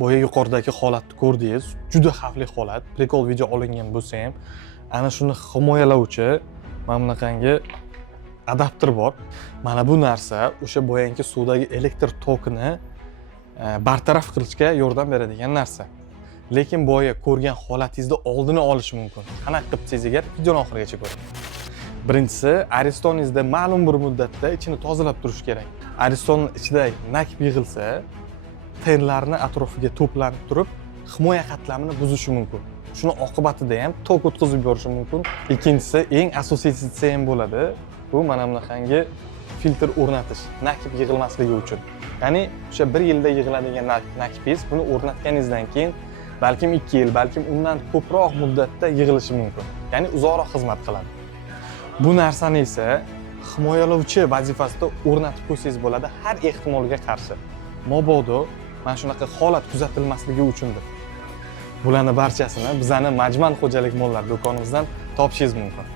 boya yuqoridagi holatni ko'rdingiz, juda xavfli holat. Prikol video olingan bo'lsa ham, ana shuni himoyalovchi mana bunaqangi adapter bor. Mana bu narsa o'sha boyangi suvdagi elektr tokini bartaraf qilishga yordam beradigan narsa. Lekin boya ko'rgan holatingizda oldini olish mumkin. Qanaqa qilib desangiz agar videoni oxirigacha ko'ring. Birinchisi, aristoningizda ma'lum bir muddatda ichini tozalab turish kerak. Ariston ichida nakib yig'ilsa, tenlarni atrofiga to'planib turib, himoya qatlamini buzishi mumkin. Shuni oqibatida ham tok o'tkazib yuborishi mumkin. Ikkinchisi, eng asosiysi desa ham bo'ladi, bu mana bunaqangi filtr o'rnatish, nakib yig'ilmasligi uchun. Ya'ni o'sha 1 yilda yig'iladigan nakibingiz buni o'rnatganingizdan keyin balkim 2 yil, balkim undan ko'proq muddatda yig'ilishi mumkin. Ya'ni uzoqroq xizmat qiladi. Bu narsani esa himoyalovchi vazifasida o'rnatib qo'ysangiz bo'ladi har ehtimolga qarshi. Mabodo mana shunaqa holat kuzatilmasligi uchundir. Bularning barchasini bizning Majman xo'jalik mollar do'konimizdan topishingiz mumkin.